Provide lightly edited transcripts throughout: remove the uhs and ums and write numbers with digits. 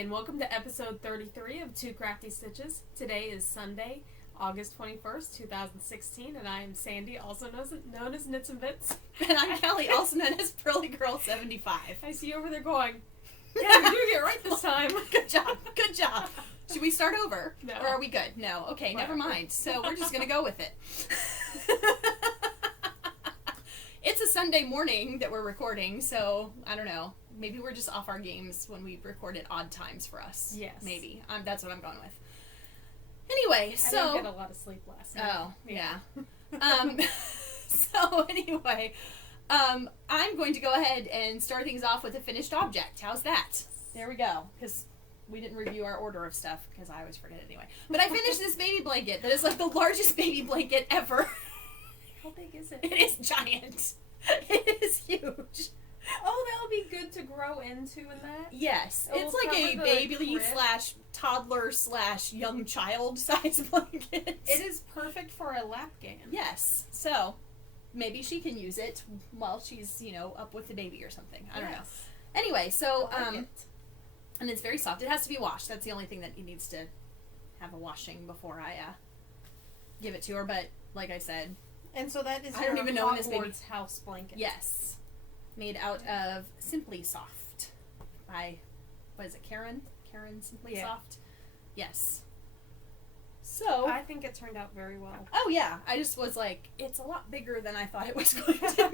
and welcome to episode 33 of Two Crafty Stitches. Today is Sunday, August 21st, 2016, and I am Sandy, also known as Knits and Bits. And I'm Kelly, also known as Pearly Girl 75. I see you over there going, yeah, you do get it right this time. Good job, good job. Should we start over? No. Or are we good? No. Okay, never mind. So we're just going to go with it. It's a Sunday morning that we're recording, so I don't know. Maybe we're just off our games when we record at odd times for us. Yes. Maybe. That's what I'm going with. Anyway, so... I didn't get a lot of sleep last night. Oh, yeah. So anyway, I'm going to go ahead and start things off with a finished object. How's that? There we go. Because we didn't review our order of stuff, because I always forget it anyway. But I finished this baby blanket that is like the largest baby blanket ever. How big is it? It is giant. It is huge. Oh, that'll be good to grow into in that? Yes. It It's will like a cover the baby crib. / toddler / young child size blanket. It is perfect for a lap game. Yes. So, maybe she can use it while she's, up with the baby or something. I don't know. Anyway, so, I like it. and it's very soft. It has to be washed. That's the only thing that needs to have a washing before I, give it to her. But, like I said, And so that is I don't your even know when this baby- Hogwarts house blanket. yes. Made out of Simply Soft by, what is it, Karen? Karen Simply Yeah. Soft? Yes. So, I think it turned out very well. oh yeah, I just was like, it's a lot bigger than I thought it was going to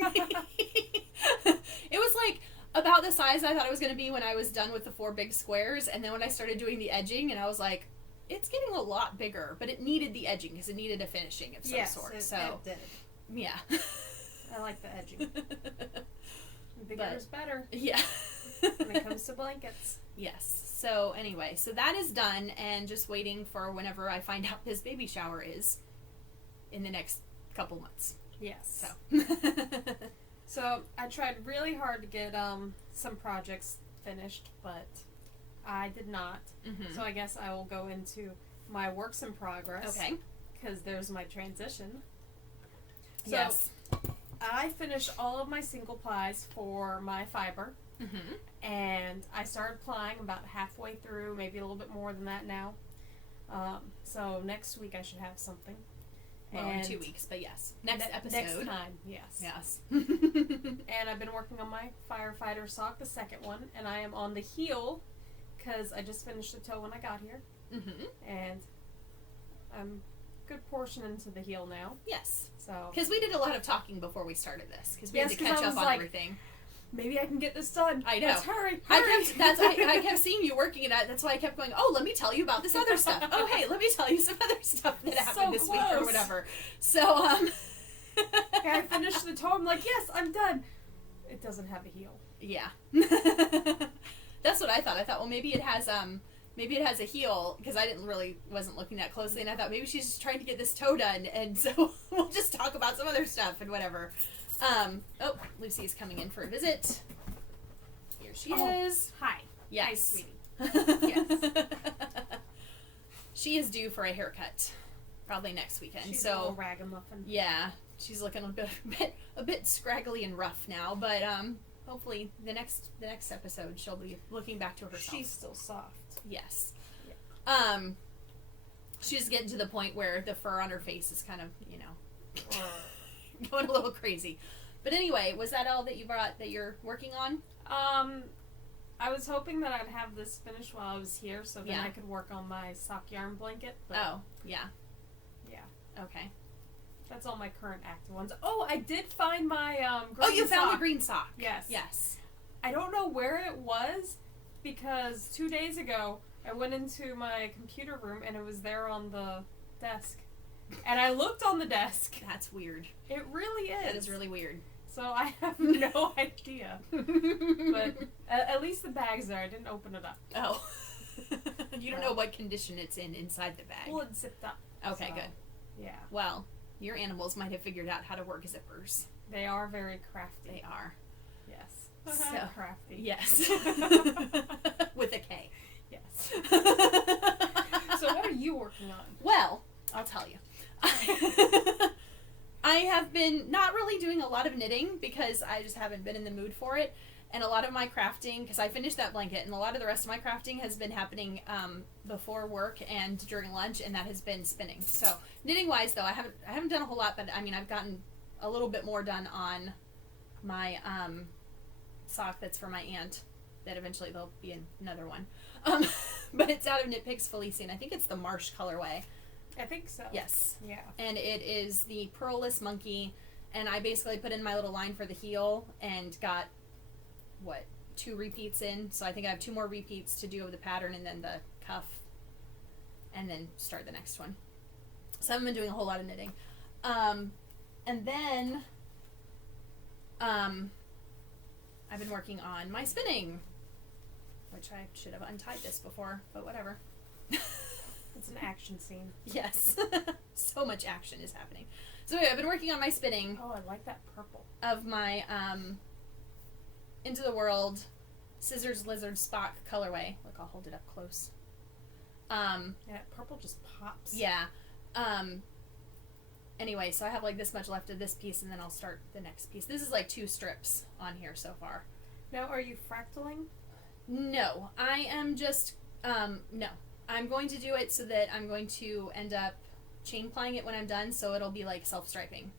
be. It was like about the size I thought it was going to be when I was done with the 4 big squares, and then when I started doing the edging, and I was like, it's getting a lot bigger, but it needed the edging because it needed a finishing of some sort. It did. Yeah. I like the edging. Bigger But- is better Yeah. when it comes to blankets. Yes. So anyway, so that is done, and just waiting for whenever I find out this baby shower is in the next couple months. Yes. So. So I tried really hard to get some projects finished, but I did not. Mhm. So I guess I will go into my works in progress. Okay. Because there's my transition. So Yes. I finished all of my single plies for my fiber. Mm-hmm. And I started plying about halfway through, maybe a little bit more than that now. So next week I should have something. Well, in And 2 weeks, but yes. Next episode. Next time, yes. Yes. And I've been working on my firefighter sock, the second one, and I am on the heel because I just finished the toe when I got here. Mm-hmm. And I'm a good portion into the heel now. Yes. So Because we did a lot of talking before we started this, because we Yes, had to 'cause catch I up was on like, everything. maybe I can get this done. I know. Let's hurry. I kept seeing you working it out. That's why I kept going, oh, let me tell you about this other stuff. Oh, hey, let me tell you some other stuff that It's happened so this week or close. whatever. So, Okay, I finished the toe. I'm like, yes, I'm done. It doesn't have a heel. yeah. That's what I thought. I thought, well, maybe it has a heel, because I wasn't looking that closely, and I thought maybe she's just trying to get this toe done, and so we'll just talk about some other stuff and whatever. Oh, Lucy is coming in for a visit. Here she is. Hi. Yes. Hi, sweetie. Yes. She is due for a haircut, probably next weekend. She's a so little ragamuffin. yeah, she's looking a bit scraggly and rough now, but hopefully the next episode she'll be looking back to herself. She's still soft. Yes. Yeah. She's getting to the point where the fur on her face is kind of, going a little crazy. But anyway, was that all that you brought that you're working on? I was hoping that I'd have this finished while I was here, so then Yeah. I could work on my sock yarn blanket. But Oh, yeah. yeah, Okay. that's all my current active ones. Oh, I did find my green Oh, you found the sock. green sock. Yes. Yes. I don't know where it was because 2 days ago I went into my computer room and it was there on the desk. And I looked on the desk. That's weird. It really is. That is really weird. So I have no idea. But at least the bag's there. I didn't open it up. Oh. You don't know what condition it's in inside the bag. Well, it's zipped up. Okay, so, good. Yeah. Well, your animals might have figured out how to work zippers. They are very crafty. They are. Yes. So, crafty. yes. With a K. Yes. So what are you working on? Well, I'll tell you. I have been not really doing a lot of knitting because I just haven't been in the mood for it. And a lot of my crafting, because I finished that blanket, and a lot of the rest of my crafting has been happening before work and during lunch, and that has been spinning. So knitting wise, though, I haven't done a whole lot, but I mean, I've gotten a little bit more done on my sock that's for my aunt. That eventually there'll be another one, but it's out of Knit Picks Felicia, and I think it's the Marsh colorway. I think so. Yes. Yeah. And it is the Pearlless Monkey, and I basically put in my little line for the heel and got 2 repeats in, so I think I have 2 more repeats to do of the pattern and then the cuff, and then start the next one. So I haven't been doing a whole lot of knitting. And then I've been working on my spinning, which I should have untied this before, but whatever. It's an action scene. Yes. So much action is happening. So anyway, I've been working on my spinning. Oh, I like that purple. Of my Into the World Scissors Lizard Spock colorway. Look, I'll hold it up close. Yeah, purple just pops. Yeah. Anyway, so I have like this much left of this piece, and then I'll start the next piece. This is like 2 strips on here so far. Now, are you fractaling? No, I am just, no. I'm going to do it so that I'm going to end up chain plying it when I'm done, so it'll be like self-striping.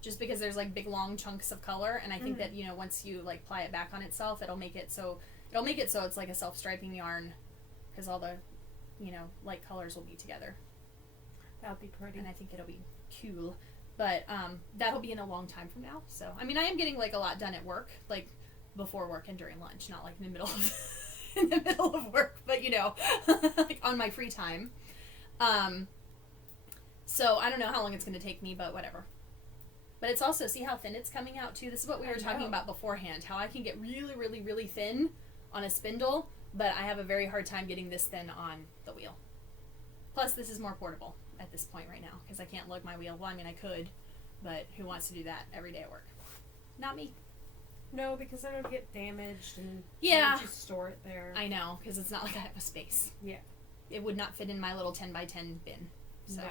Just because there's like big long chunks of color, and I think that, you know, once you like ply it back on itself, it'll make it so it's like a self-striping yarn, because all the, you know, light colors will be together. That'll be pretty. And I think it'll be cool. But that'll be in a long time from now. So I mean, I am getting like a lot done at work, like before work and during lunch, not like in the middle of work, but you know, like on my free time. So I don't know how long it's going to take me, but whatever. But it's also, see how thin it's coming out too? This is what we were talking about beforehand, how I can get really, really, really thin on a spindle, but I have a very hard time getting this thin on the wheel. Plus, this is more portable at this point right now, because I can't lug my wheel. Well, I mean, I could, but who wants to do that every day at work? Not me. No, because then it would get damaged, and yeah, you store it there. I know, because it's not like I have a space. Yeah. It would not fit in my little 10 by 10 bin. So. No.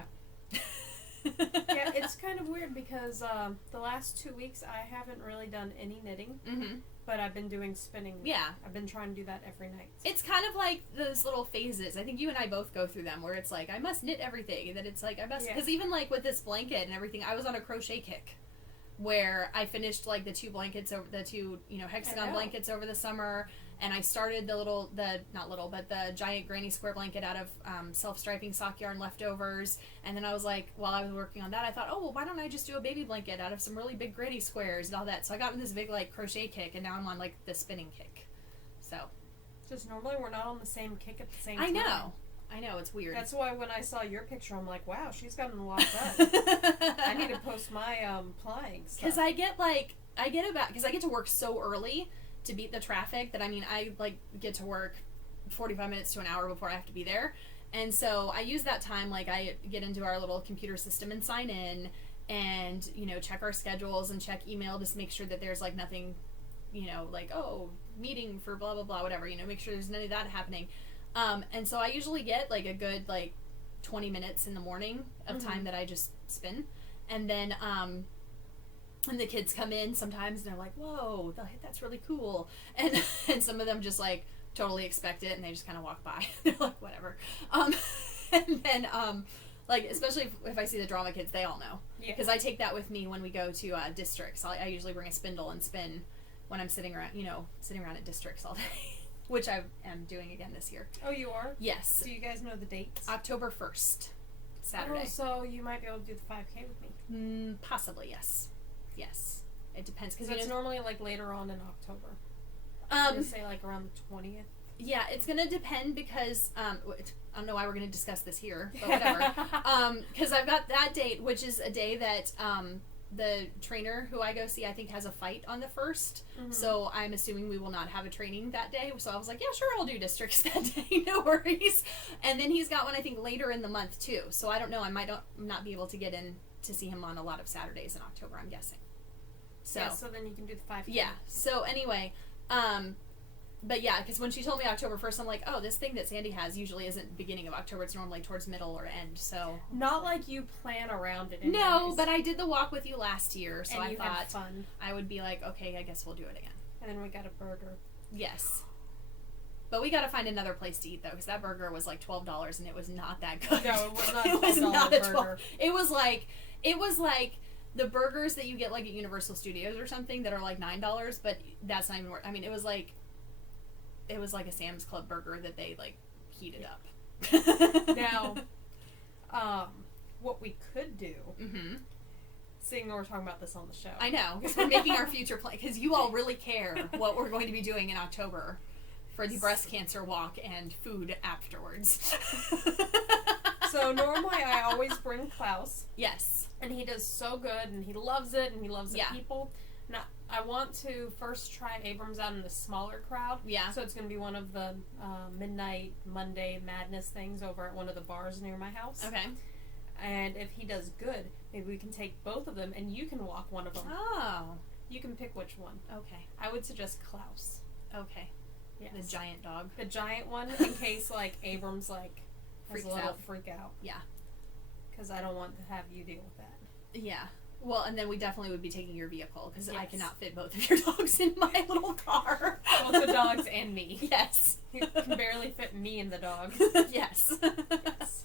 Yeah, it's kind of weird because the last 2 weeks I haven't really done any knitting, but I've been doing spinning. Yeah. I've been trying to do that every night. It's kind of like those little phases. I think you and I both go through them where it's like, I must knit everything. And then it's like, I must, because even like with this blanket and everything, I was on a crochet kick where I finished like the 2 blankets over the 2, you know, hexagon blankets over the summer. And I started the giant granny square blanket out of self-striping sock yarn leftovers. And then I was like, while I was working on that, I thought, oh, well, why don't I just do a baby blanket out of some really big granny squares and all that. So I got in this big, like, crochet kick, and now I'm on, like, the spinning kick. So. Just normally we're not on the same kick at the same time. I know, it's weird. That's why when I saw your picture, I'm like, wow, she's gotten a lot done. I need to post my plying stuff. Because I get to work so early to beat the traffic that, I mean, I like get to work 45 minutes to an hour before I have to be there. And so I use that time, like I get into our little computer system and sign in and, you know, check our schedules and check email, just make sure that there's like nothing, you know, like, oh, meeting for blah, blah, blah, whatever, you know, make sure there's none of that happening. And so I usually get like a good, like 20 minutes in the morning of time that I just spin. And then, and the kids come in sometimes and they're like, whoa, that's really cool. And some of them just like totally expect it and they just kind of walk by. They're like, whatever. And then, like, especially if I see the drama kids, they all know. Because I take that with me when we go to districts. I usually bring a spindle and spin when I'm sitting around at districts all day, which I am doing again this year. Oh, you are? Yes. Do you guys know the dates? October 1st, Saturday. Oh, so you might be able to do the 5K with me. Possibly, yes. Yes, it depends because it's normally like later on in October. I'm gonna say like around the 20th. Yeah, it's gonna depend because I don't know why we're gonna discuss this here, but whatever. Because I've got that date, which is a day that the trainer who I go see, I think, has a fight on the 1st. So I'm assuming we will not have a training that day. So I was like, yeah, sure, I'll do districts that day, no worries. And then he's got one, I think, later in the month too. So I don't know, I might not be able to get in to see him on a lot of Saturdays in October, I'm guessing. So then you can do the 5K. Yeah. So anyway, but yeah, because when she told me October 1st, I'm like, oh, this thing that Sandy has usually isn't beginning of October. It's normally towards middle or end. So not like you plan around it. No, but I did the walk with you last year, so and I thought had fun. I would be like, okay, I guess we'll do it again. And then we got a burger. Yes. But we gotta find another place to eat, though, because that burger was like $12, and it was not that good. No, it was not it was not a burger. It was like the burgers that you get like at Universal Studios or something that are like $9, but that's not even worth. I mean, it was like a Sam's Club burger that they like heated up. Now, what we could do, seeing we're talking about this on the show. I know, because we're making our future plan, because you all really care what we're going to be doing in October for the breast cancer walk and food afterwards. So normally I always bring Klaus. Yes. And he does so good, and he loves it, and he loves the Yeah. people. Now, I want to first try Abrams out in a smaller crowd. Yeah. So it's going to be one of the Midnight Monday Madness things over at one of the bars near my house. Okay. And if he does good, maybe we can take both of them, and you can walk one of them. Oh. You can pick which one. Okay. I would suggest Klaus. Okay. Yes. The giant dog. The giant one, in case, like, Abrams, like, has Freaks a little out. freak out. Yeah. Because I don't want to have you deal with that. Yeah. Well, and then we definitely would be taking your vehicle, because I Yes. cannot fit both of your dogs in my little car. Both the dogs and me. Yes. You can barely fit me and the dog. Yes. Yes.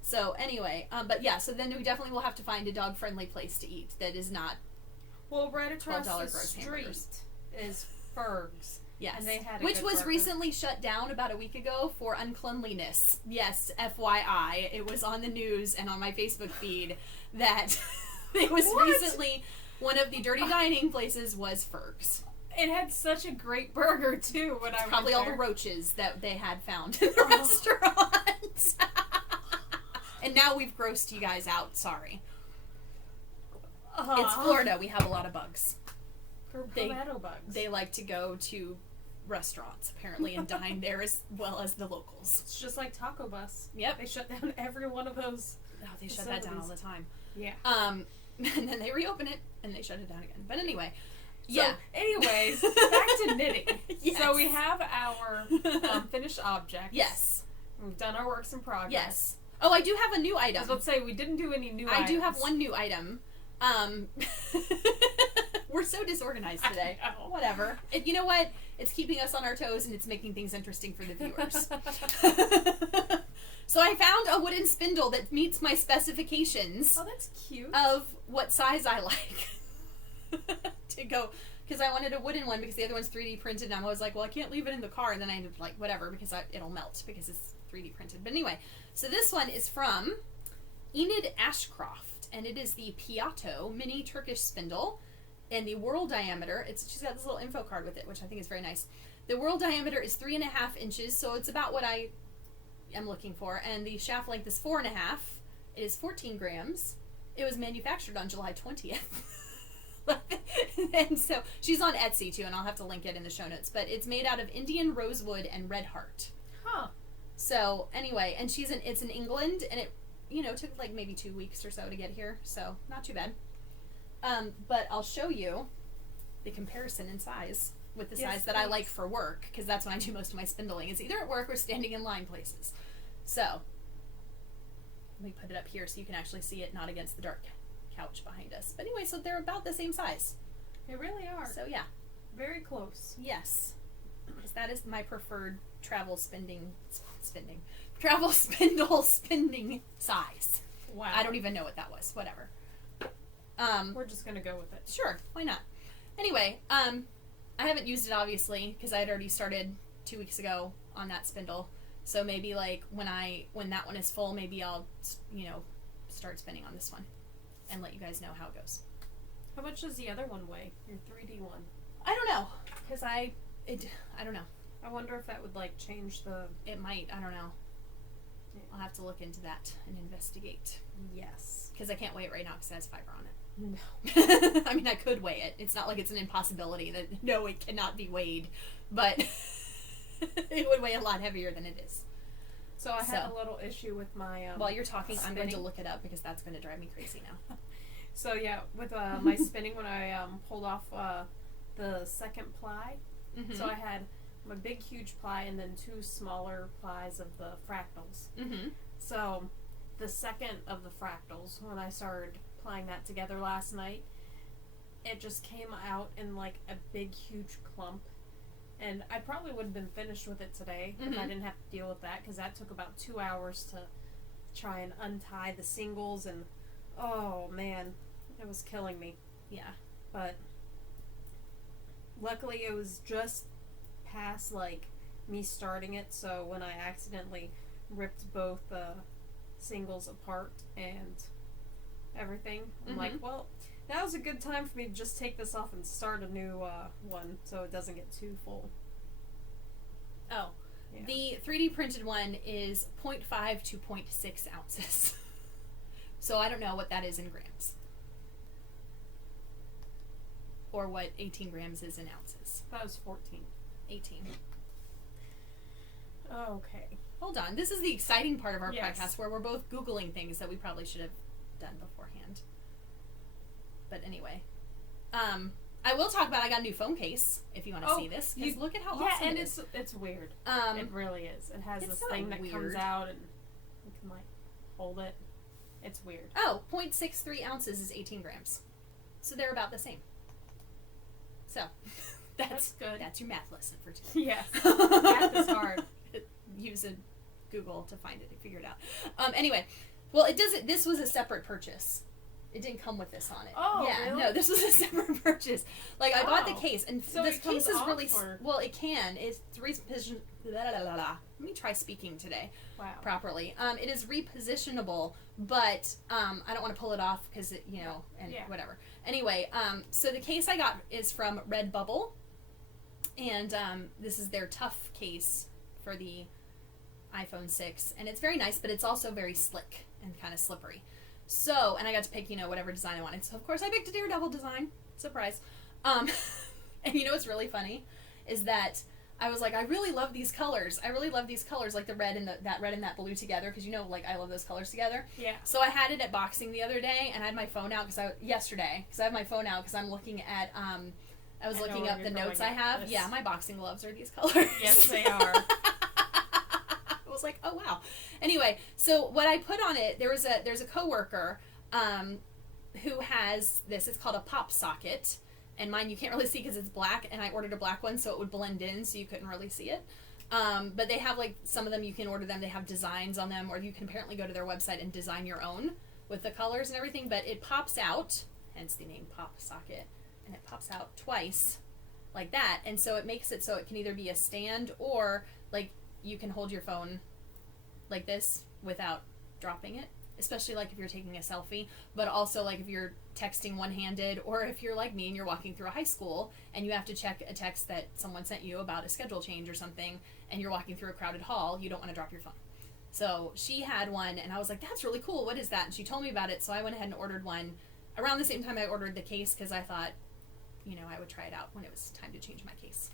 So, anyway, but yeah, so then we definitely will have to find a dog-friendly place to eat that is not... Well, right across $12 the gross street hamburgers. is Ferg's. Yes. And they had a Which good was burger. recently shut down about a week ago for uncleanliness. Yes, FYI. It was on the news and on my Facebook feed that it was What? recently one of the dirty dining places was Ferg's. It had such a great burger, too, when I Probably went all there. the roaches that they had found in the restaurant. And now we've grossed you guys out. Sorry. It's Florida. We have a lot of bugs. Palmetto bugs. They like to go to restaurants, apparently, and dine there as well as the locals. It's just like Taco Bus. Yep. They shut down every one of those. Oh, they shut that down all the time. Yeah. And then they reopen it, and they shut it down again. But anyway, So, yeah. anyways, back to knitting. Yes. So we have our finished objects. Yes. We've done our works in progress. Yes. Oh, I do have a new I item. was about to say, we didn't do any new I items. do have one new item. We're so disorganized today. I know. Whatever. You know what? It's keeping us on our toes, and it's making things interesting for the viewers. So I found a wooden spindle that meets my specifications Oh, that's cute. of what size I like to go. Because I wanted a wooden one because the other one's 3D printed, and I was like, well, I can't leave it in the car. And then I ended up like, whatever, because it'll melt because it's 3D printed. But anyway, so this one is from Enid Ashcroft, and it is the Piatto Mini Turkish Spindle. And the whorl diameter, she's got this little info card with it, which I think is very nice. The whorl diameter is 3.5 inches, so it's about what I am looking for. And the shaft length is 4.5. It is 14 grams. It was manufactured on July 20th. And so she's on Etsy too, and I'll have to link it in the show notes. But it's made out of Indian rosewood and red heart. Huh. So anyway, and it's in England, and it took like maybe 2 weeks or so to get here, so not too bad. But I'll show you the comparison in size with the Yes, size that I please. like for work, because that's when I do most of my spindling. It's either at work or standing in line places. So let me put it up here so you can actually see it, not against the dark couch behind us. But anyway, so they're about the same size. They really are. So yeah, Very close. yes, because that is my preferred travel travel spindle spinning size. Wow. I don't even know what that was. Whatever. We're just gonna go with it. Sure, why not? Anyway, I haven't used it obviously because I had already started 2 weeks ago on that spindle. So maybe like when that one is full, maybe I'll start spinning on this one and let you guys know how it goes. How much does the other one weigh? Your 3D one. I don't know because I don't know. I wonder if that would like change the. It might. I don't know. I'll have to look into that and investigate Yes. because I can't weigh it right now because it has fiber on it. No. I mean, I could weigh it. It's not like it's an impossibility that no, it cannot be weighed, but it would weigh a lot heavier than it is. So I had a little issue with my. While you're talking, I'm going to spinning. look it up because that's going to drive me crazy now. So yeah, with my spinning when I pulled off the second ply, Mm-hmm. so I had my big huge ply and then 2 smaller plies of the fractals. Mm-hmm. So the second of the fractals, when I started plying that together last night, it just came out in like a big, huge clump. And I probably would have been finished with it today if I didn't have to deal with that, because that took about 2 hours to try and untie the singles, and oh man, it was killing me. Yeah. But luckily it was just past like me starting it, so when I accidentally ripped both singles apart and everything, I'm like, well, that was a good time for me to just take this off and start a new one so it doesn't get too full. Oh. Yeah. The 3D printed one is 0.5 to 0.6 ounces. So I don't know what that is in grams. Or what 18 grams is in ounces. That was 14. 18. Okay. Hold on. This is the exciting part of our Yes. podcast where we're both Googling things that we probably should have done beforehand. But anyway. I will talk about I got a new phone case if you want to see this. Because look at how awesome and it is. it's weird. It really is. It has it's this not thing that weird. comes out and you can like hold it. It's weird. Oh, 0.63 ounces is 18 grams. So they're about the same. So, that's good. That's your math lesson for today. Yes. Math is hard. Use a Google to find it and figure it out. Anyway, well, this was a separate purchase. It didn't come with this on it. Oh, yeah, really? no, this was a separate purchase. Like, I bought the case, and so this it comes case is off, really or? well. It can. It's reposition. Let me try speaking today. Wow. Properly. It is repositionable, but I don't want to pull it off because it, and whatever. Anyway, so the case I got is from Redbubble, and this is their tough case for the iPhone 6, and it's very nice, but it's also very slick and kind of slippery. So, and I got to pick, whatever design I wanted. So, of course, I picked a Daredevil design. Surprise. And what's really funny is that I was like, I really love these colors. I really love these colors, like the red and that red and that blue together, because I love those colors together. Yeah. So I had it at boxing the other day, and I had my phone out yesterday, because I have my phone out because I'm looking at I was looking up the notes I have. Yeah, my boxing gloves are these colors. Yes, they are. I was like, oh wow. Anyway, so what I put on it, there's a coworker who has this. It's called a pop socket, and mine you can't really see because it's black. And I ordered a black one so it would blend in, so you couldn't really see it. But they have some of them you can order them. They have designs on them, or you can apparently go to their website and design your own with the colors and everything. But it pops out, hence the name pop socket, and it pops out twice, like that. And so it makes it so it can either be a stand or you can hold your phone like this without dropping it, especially if you're taking a selfie, but also if you're texting one-handed, or if you're like me and you're walking through a high school and you have to check a text that someone sent you about a schedule change or something, and you're walking through a crowded hall, you don't want to drop your phone. So she had one, and I was like, that's really cool, what is that? And she told me about it, so I went ahead and ordered one around the same time I ordered the case, because I thought I would try it out when it was time to change my case,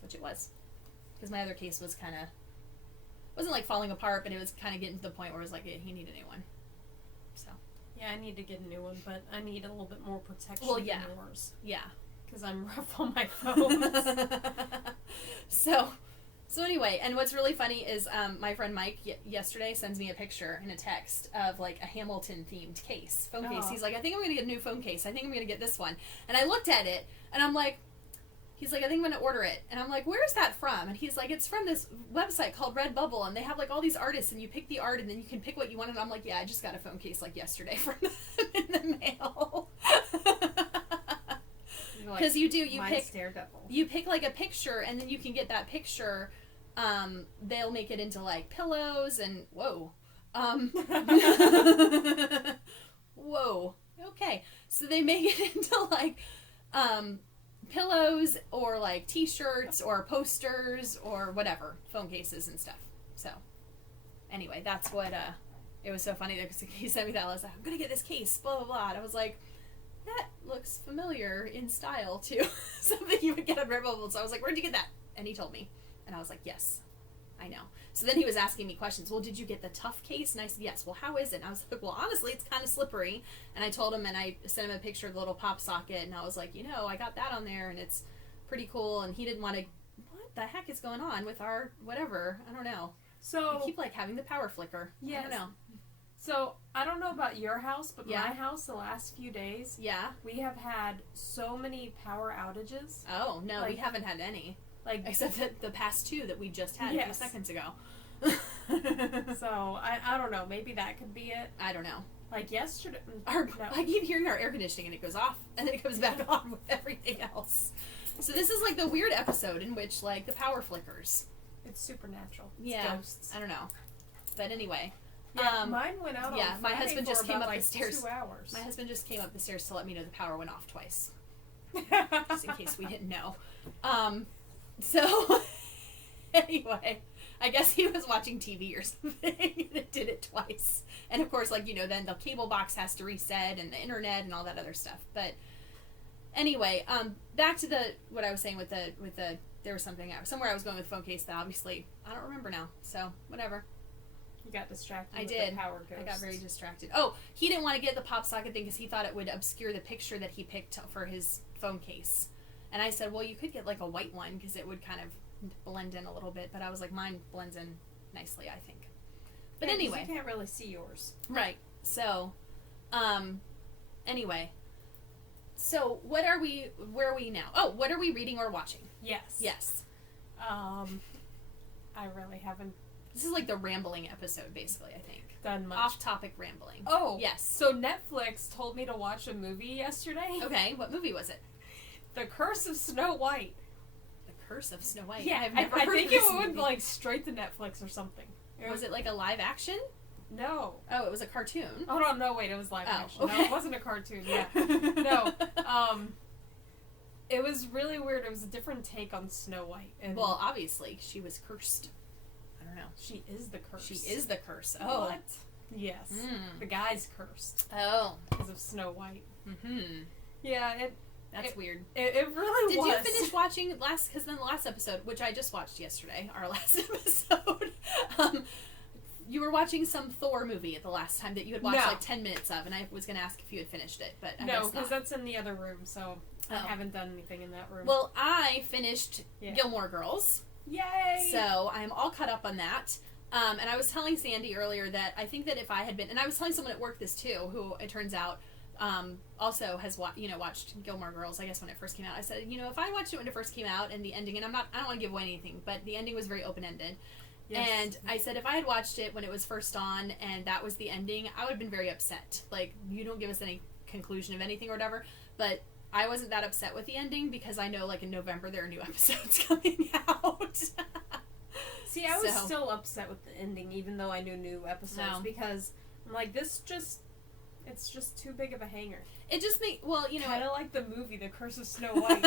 which it was, because my other case was kind of wasn't falling apart, but it was kind of getting to the point where it was like, he need a new one. So. Yeah, I need to get a new one, but I need a little bit more protection than yours. Yeah. Because I'm rough on my phones. So anyway, and what's really funny is my friend Mike yesterday sends me a picture in a text of a Hamilton themed phone case. He's like, I think I'm going to get a new phone case. I think I'm going to get this one. And I looked at it, and I'm like, he's like, I think I'm going to order it. And I'm like, where's that from? And he's like, it's from this website called Redbubble, and they have all these artists, and you pick the art, and then you can pick what you want. And I'm like, yeah, I just got a phone case yesterday from them in the mail. Because you pick Daredevil. You pick a picture, and then you can get that picture. They'll make it into pillows and whoa. Whoa. Okay. So they make it into pillows or t-shirts or posters or whatever, phone cases and stuff. So anyway, that's what it was so funny because he sent me that. I was like, I'm gonna get this case, blah blah blah. And I was like, that looks familiar in style too. Something you would get on Redbubble. So I was like, where'd you get that? And he told me, and I was like, yes, I know. So then he was asking me questions. Well, did you get the tough case? And I said, yes. Well, how is it? And I was like, well, honestly, it's kind of slippery. And I told him, and I sent him a picture of the little pop socket, and I was like, I got that on there, and it's pretty cool. And he didn't want to, what the heck is going on with our whatever? I don't know. So we keep having the power flicker. Yes. I don't know. So, I don't know about your house, but Yeah. my house, the last few days, Yeah. we have had so many power outages. Oh, no, we Like- haven't had any. Like, Except that the past 2 that we just had a few Yes. seconds ago. so, I don't know. Maybe that could be it. I don't know. Like, yesterday... I No. keep hearing our air conditioning and it goes off and then it comes back on with everything else. So this is like the weird episode in which like the power flickers. It's supernatural. It's Yeah. ghosts. I don't know. But anyway. Yeah, mine went out yeah, on my Friday husband for just came about, up like the stairs. 2 hours. My husband just came up the stairs to let me know the power went off twice. Just in case we didn't know. So anyway, I guess he was watching TV or something and it did it twice. And of course, like, you know, then the cable box has to reset and the internet and all that other stuff. But anyway, back to what I was saying with the there was something somewhere I was going with the phone case that obviously I don't remember now. So whatever. You got distracted I with did. the power ghost. I got very distracted. Oh, he didn't want to get the pop socket thing because he thought it would obscure the picture that he picked for his phone case. And I said, well, you could get like a white one because it would kind of blend in a little bit. But I was like, mine blends in nicely, I think. But Yeah, 'cause anyway. you can't really see yours. Right. So, anyway. So, where are we now? Oh, what are we reading or watching? Yes. Yes. I really haven't This is like the rambling episode, basically, I think. done much. Off-topic rambling. Oh. Yes. So Netflix told me to watch a movie yesterday. Okay, what movie was it? The Curse of Snow White. The Curse of Snow White. Yeah, I've never I heard think of this it went movie. like straight to Netflix or something. Was it like a live action? No. Oh, it was a cartoon. Oh no, wait, it was live Oh, action. okay. No, it wasn't a cartoon. Yeah. No. It was really weird. It was a different take on Snow White. And Well, obviously, she was cursed. I don't know. she is the curse. She is the curse. Oh. What? Yes. Mm. The guy's cursed Oh. because of Snow White. Mm-hmm. Yeah, That's weird. it really Did was. you finish watching because then the last episode, which I just watched yesterday, our last episode, you were watching some Thor movie at the last time that you had watched No. like 10 minutes of, and I was going to ask if you had finished it, but I No, guess because not. that's in the other room, so I Oh. haven't done anything in that room. Well, I finished Yeah. Gilmore Girls, Yay! so I'm all caught up on that. And I was telling Sandy earlier that I think that if I had been, and I was telling someone at work this too, who it turns out also has watched Gilmore Girls, I guess, when it first came out. I said, if I watched it when it first came out and the ending, and I don't want to give away anything, but the ending was very open-ended. Yes. And I said, if I had watched it when it was first on and that was the ending, I would have been very upset. Like, you don't give us any conclusion of anything or whatever, but I wasn't that upset with the ending because I know, like, in November there are new episodes coming out. See, I was So- still upset with the ending, even though I knew new episodes, No. because I'm like, it's just too big of a hanger. It just made, well, Kind of like the movie, The Curse of Snow White.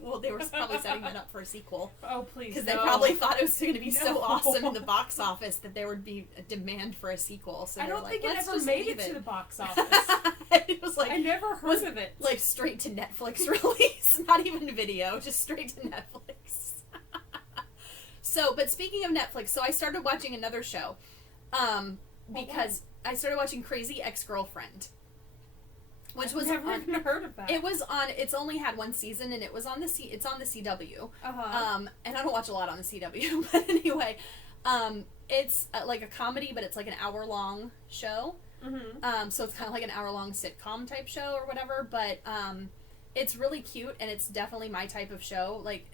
well, they were probably setting that up for a sequel. Oh, please, Because no. they probably thought it was going to be so No. awesome in the box office that there would be a demand for a sequel. So I they were don't like, think it let's ever just made leave it to the box office. It was like, I never heard was of it. like straight to Netflix release, not even video, just straight to Netflix. So, but speaking of Netflix, so I started watching another show, because I started watching Crazy Ex-Girlfriend, which was never on, even heard of that. it was on, it's only had one season and it was on it's on the CW. Uh-huh. And I don't watch a lot on the CW, but anyway, it's like a comedy, but it's like an hour-long show. Mm-hmm. So it's kind of like an hour-long sitcom type show or whatever, but it's really cute and it's definitely my type of show. Like,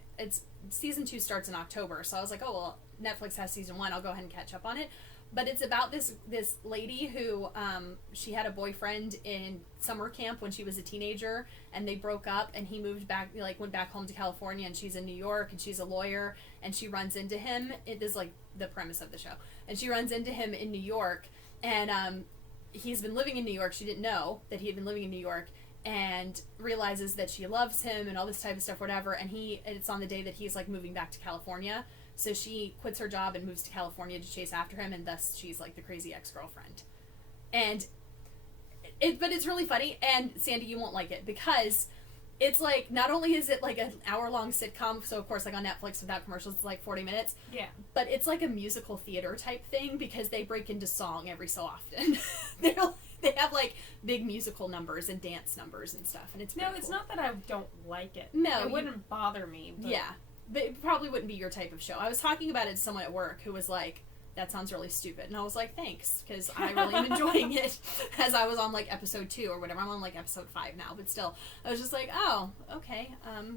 season 2 starts in October, so I was like, oh, well, Netflix has season 1, I'll go ahead and catch up on it. But it's about this lady who, she had a boyfriend in summer camp when she was a teenager, and they broke up, and he moved back, went back home to California, and she's in New York, and she's a lawyer, and she runs into him. It is like the premise of the show. And she runs into him in New York, and he's been living in New York. She didn't know that he had been living in New York, and realizes that she loves him and all this type of stuff, whatever, and it's on the day that he's, like, moving back to California. So she quits her job and moves to California to chase after him, and thus she's, like, the crazy ex-girlfriend. And but it's really funny, and Sandy, you won't like it, because it's, like, not only is it, like, an hour-long sitcom, so, of course, like, on Netflix without commercials, it's, like, 40 minutes. Yeah. But it's, like, a musical theater type thing, because they break into song every so often. They have, like, big musical numbers and dance numbers and stuff, and it's No, pretty it's cool. not that I don't like it. No, It wouldn't bother me. But Yeah. But it probably wouldn't be your type of show. I was talking about it to someone at work who was like, that sounds really stupid. And I was like, thanks, because I really am enjoying it. As I was on like episode 2 or whatever. I'm on like episode 5 now, but still, I was just like, oh, okay.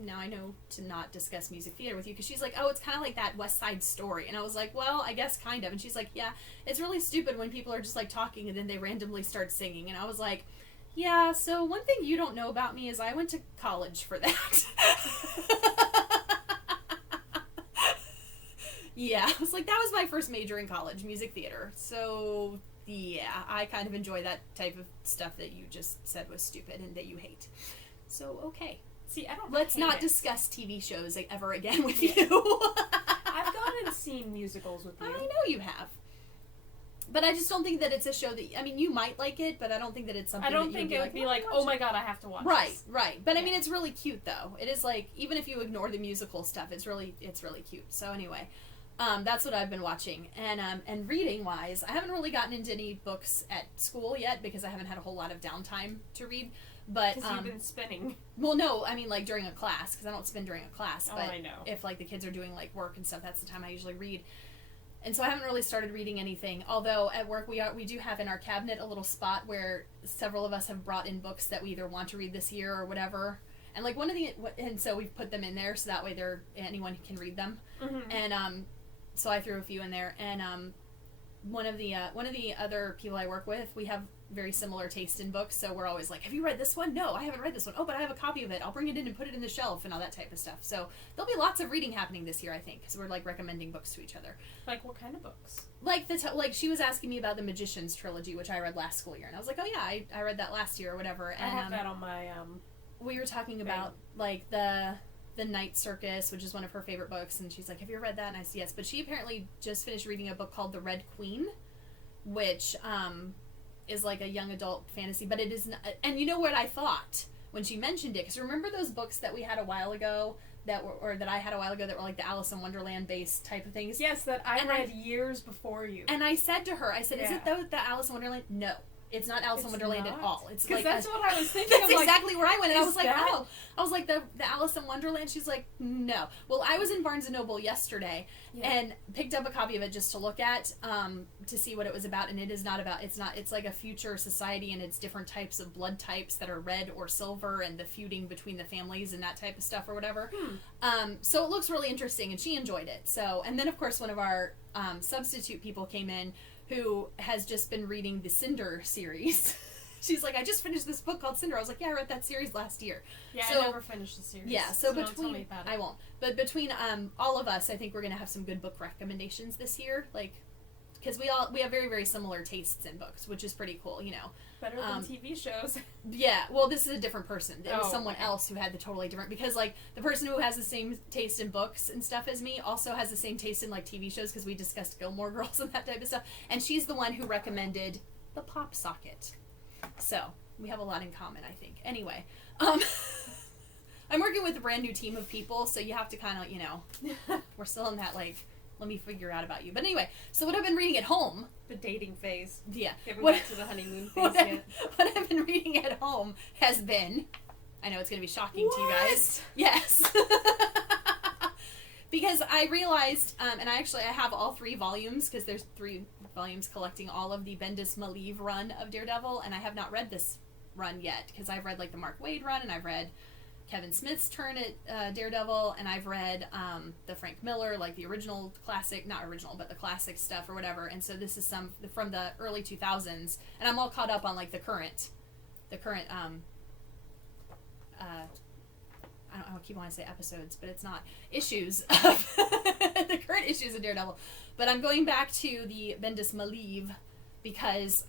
Now I know to not discuss music theater with you, because she's like, oh, it's kind of like that West Side Story. And I was like, well, I guess kind of. And she's like, yeah, it's really stupid when people are just like talking and then they randomly start singing. And I was like, yeah, so one thing you don't know about me is I went to college for that. Yeah, I was like, that was my first major in college, music theater. So, yeah, I kind of enjoy that type of stuff that you just said was stupid and that you hate. So, okay. See, I don't Let's not it. discuss TV shows like, ever again with you. I've gone and seen musicals with you. I know you have. But I just don't think that it's a show that, I mean, you might like it, but I don't think that it's something I don't that think you'd it would be like, oh my god, I have to watch Right, this. right. But I mean, it's really cute, though. It is like, even if you ignore the musical stuff, it's really cute. So anyway, that's what I've been watching. And reading-wise, I haven't really gotten into any books at school yet, because I haven't had a whole lot of downtime to read. But because you've been spinning. Well, no, I mean, like, during a class, because I don't spin during a class. But I know. if, like, the kids are doing, like, work and stuff, that's the time I usually read. And so I haven't really started reading anything, although at work we do have in our cabinet a little spot where several of us have brought in books that we either want to read this year or whatever. And like and so we've put them in there so that way anyone can read them. Mm-hmm. And so I threw a few in there. And one of the other people I work with, we have very similar taste in books, so we're always like, have you read this one? No, I haven't read this one. Oh, but I have a copy of it. I'll bring it in and put it in the shelf and all that type of stuff. So there'll be lots of reading happening this year, I think, because we're like recommending books to each other. Like what kind of books? Like like she was asking me about the Magician's trilogy, which I read last school year, and I was like, oh yeah, I read that last year or whatever. And I have that on my we were talking about like the Night Circus, which is one of her favorite books, and she's like, have you read that? And I said yes, but she apparently just finished reading a book called The Red Queen, which is like a young adult fantasy, but it is not, and you know what I thought when she mentioned it, because remember those books that we had a while ago that were like the Alice in Wonderland based type of things? Yes, that I read years before you. And I said to her, is it the Alice in Wonderland? No. It's not Alice in Wonderland at all. It's like that's what I was thinking. That's exactly where I went. And I was like, that? oh. I was like, the Alice in Wonderland? She's like, no. Well, I was in Barnes & Noble yesterday and picked up a copy of it just to look at, to see what it was about. And it is not about, it's like a future society, and it's different types of blood types that are red or silver, and the feuding between the families and that type of stuff or whatever. So it looks really interesting, and she enjoyed it. So, and then of course one of our substitute people came in who has just been reading the Cinder series. She's like, I just finished this book called Cinder. I was like, yeah, I read that series last year. Yeah, so, I never finished the series. Yeah, so between, don't tell me about it. I won't. But between all of us, I think we're going to have some good book recommendations this year. Like, because we have very, very similar tastes in books, which is pretty cool, you know. Better than TV shows. Yeah, well, this is a different person. It was someone okay. else who had the totally different, because, like, the person who has the same taste in books and stuff as me also has the same taste in, like, TV shows, because we discussed Gilmore Girls and that type of stuff. And she's the one who recommended The Pop Socket. So, we have a lot in common, I think. Anyway, I'm working with a brand new team of people, so you have to kind of, you know, we're still in that, like, let me figure out about you. But anyway, so what I've been reading at home. The dating phase. Yeah. Haven't got to the honeymoon phase yet. What I've been reading at home has been, I know it's going to be shocking to you guys. Yes. Because I realized, and I have all 3 volumes, because there's 3 volumes collecting all of the Bendis Malieve run of Daredevil, and I have not read this run yet, because I've read, like, the Mark Waid run, and I've read Kevin Smith's turn at Daredevil, and I've read the Frank Miller, like the original classic, not original, but the classic stuff or whatever. And so this is some from the early 2000s, and I'm all caught up on like the current I keep wanting to say episodes, but it's not issues of the current issues of Daredevil. But I'm going back to the Bendis Malieve because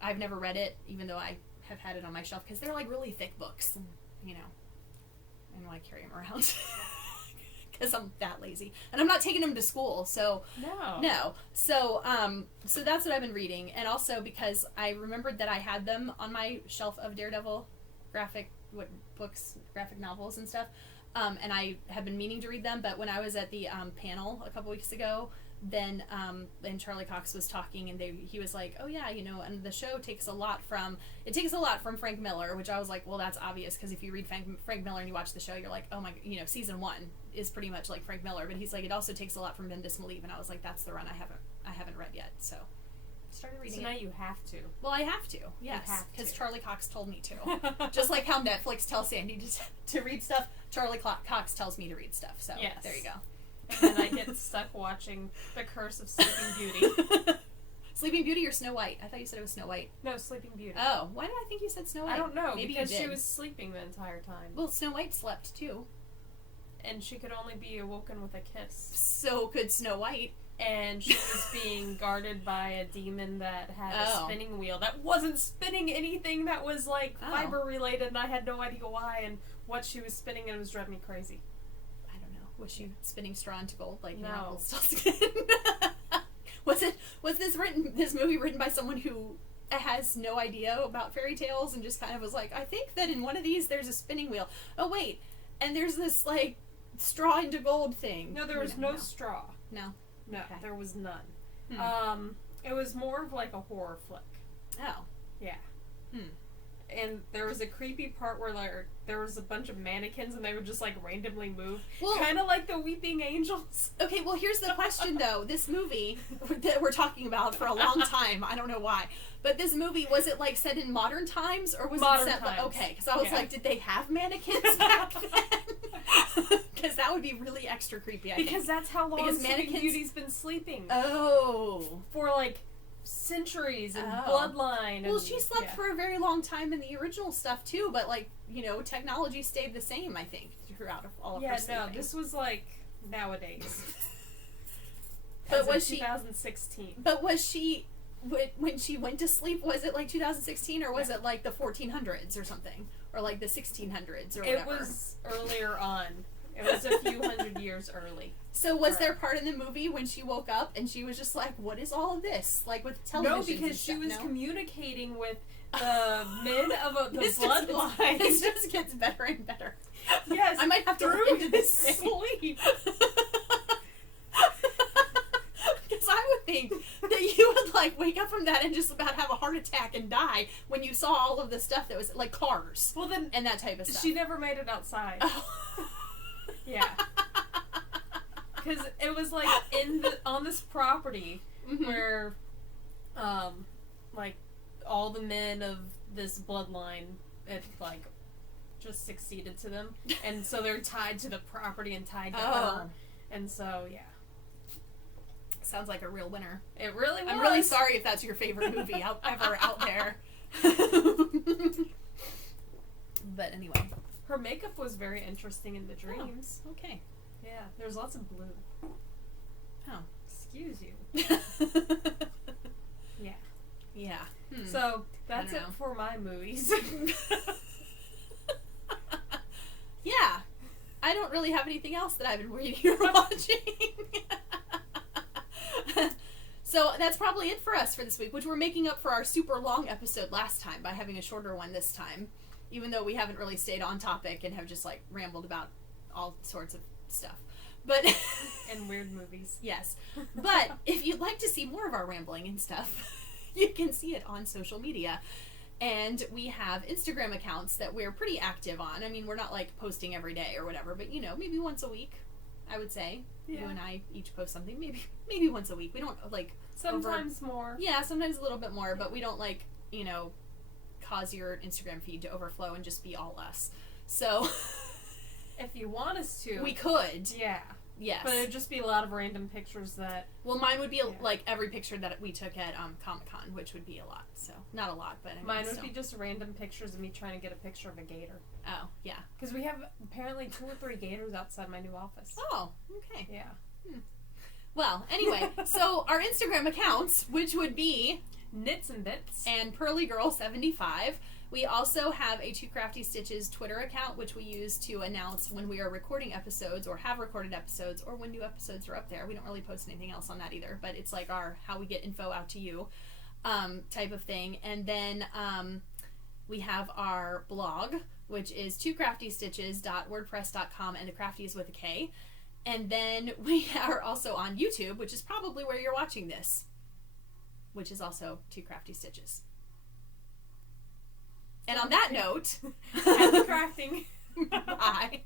I've never read it, even though I have had it on my shelf, because they're like really thick books, you know. I don't want to carry them around because I'm that lazy, and I'm not taking them to school. So no. So so that's what I've been reading, and also because I remembered that I had them on my shelf of Daredevil graphic novels and stuff, and I had been meaning to read them. But when I was at the panel a couple weeks ago, then and Charlie Cox was talking, and he was like, oh yeah, you know, and the show takes a lot from Frank Miller, which I was like, well, that's obvious, because if you read Frank Miller and you watch the show, you're like, oh my, you know, season 1 is pretty much like Frank Miller. But he's like, it also takes a lot from Bendis Malieve, and I was like, that's the run I haven't I haven't read yet, so started reading so now you have to. Well, I have to, yes, because Charlie Cox told me to. Just like how Netflix tells Sandy to read stuff, Charlie Cox tells me to read stuff, so there you go. And then I get stuck watching The Curse of Sleeping Beauty. Sleeping Beauty or Snow White? I thought you said it was Snow White. No, Sleeping Beauty. Oh, why did I think you said Snow White? I don't know, Maybe because you did. she was sleeping the entire time. Well, Snow White slept too. And she could only be awoken with a kiss. So could Snow White. And she was being guarded by a demon that had a spinning wheel that wasn't spinning anything that was like fiber related, and I had no idea why and what she was spinning, and it was driving me crazy. I don't know. Was she spinning straw into gold like no. Was this movie written by someone who has no idea about fairy tales and just kind of was like, I think that in one of these there's a spinning wheel. Oh wait, and there's this like straw into gold thing. No, there was no straw. No. No, okay. There was none. It was more of like a horror flick. Oh. Yeah. And there was a creepy part where like there was a bunch of mannequins and they would just like randomly move. Well, kind of like the Weeping Angels. Okay, well here's the question though. This movie that we're talking about for a long time, I don't know why, but this movie, was it like set in modern times or was modern it set times. Okay, because I was like, did they have mannequins back then? Because that would be really extra creepy, I think. Because that's how long Sleeping Beauty's been sleeping. Oh. For like centuries and bloodline. Well, she slept for a very long time in the original stuff too, but like, you know, technology stayed the same, I think, throughout all of her sleeping. Yeah, no, this was like nowadays. But was 2016. But was she, when she went to sleep, was it like 2016 or was it like the 1400s or something? Or like the 1600s or whatever? It was earlier on. It was a few hundred years early. So was there part in the movie when she woke up and she was just like, what is all of this? Like with television? No, because she was communicating with the men of the bloodline. This just gets better and better. Yes. I might have to look into this sleep. Because I would think that you would like wake up from that and just about have a heart attack and die when you saw all of the stuff that was like cars. Well, then, and that type of stuff. She never made it outside. Oh. Yeah. Because it was like on this property where, like all the men of this bloodline, it like just succeeded to them, and so they're tied to the property and tied to her, and so sounds like a real winner. It really was. I'm really sorry if that's your favorite movie ever out there. But anyway, her makeup was very interesting in the dreams. Oh, okay. Yeah, there's lots of blue. Oh. Excuse you. Yeah. Yeah. So, that's it for my movies. Yeah. I don't really have anything else that I've been reading or watching. So, that's probably it for us for this week, which we're making up for our super long episode last time by having a shorter one this time, even though we haven't really stayed on topic and have just, like, rambled about all sorts of stuff. But and weird movies. Yes. But if you'd like to see more of our rambling and stuff, you can see it on social media. And we have Instagram accounts that we're pretty active on. I mean, we're not like posting every day or whatever, but you know, maybe once a week, I would say. Yeah. You and I each post something, maybe once a week. We don't like sometimes more. Yeah, sometimes a little bit more, but we don't like, you know, cause your Instagram feed to overflow and just be all us. So if you want us to, we could. Yeah. Yes. But it'd just be a lot of random pictures that... Well, mine would be like every picture that we took at Comic-Con, which would be a lot. So, not a lot, but I mean, mine would be just random pictures of me trying to get a picture of a gator. Oh, yeah. Because we have apparently 2 or 3 gators outside my new office. Oh, okay. Yeah. Well, anyway, so our Instagram accounts, which would be... Knits and Bits. And PearlyGirl75. We also have a Two Crafty Stitches Twitter account, which we use to announce when we are recording episodes or have recorded episodes or when new episodes are up there. We don't really post anything else on that either, but it's like our how we get info out to you type of thing. And then we have our blog, which is twocraftystitches.wordpress.com, and the crafty is with a K. And then we are also on YouTube, which is probably where you're watching this, which is also Two Crafty Stitches. And on that note, happy crafting. Bye.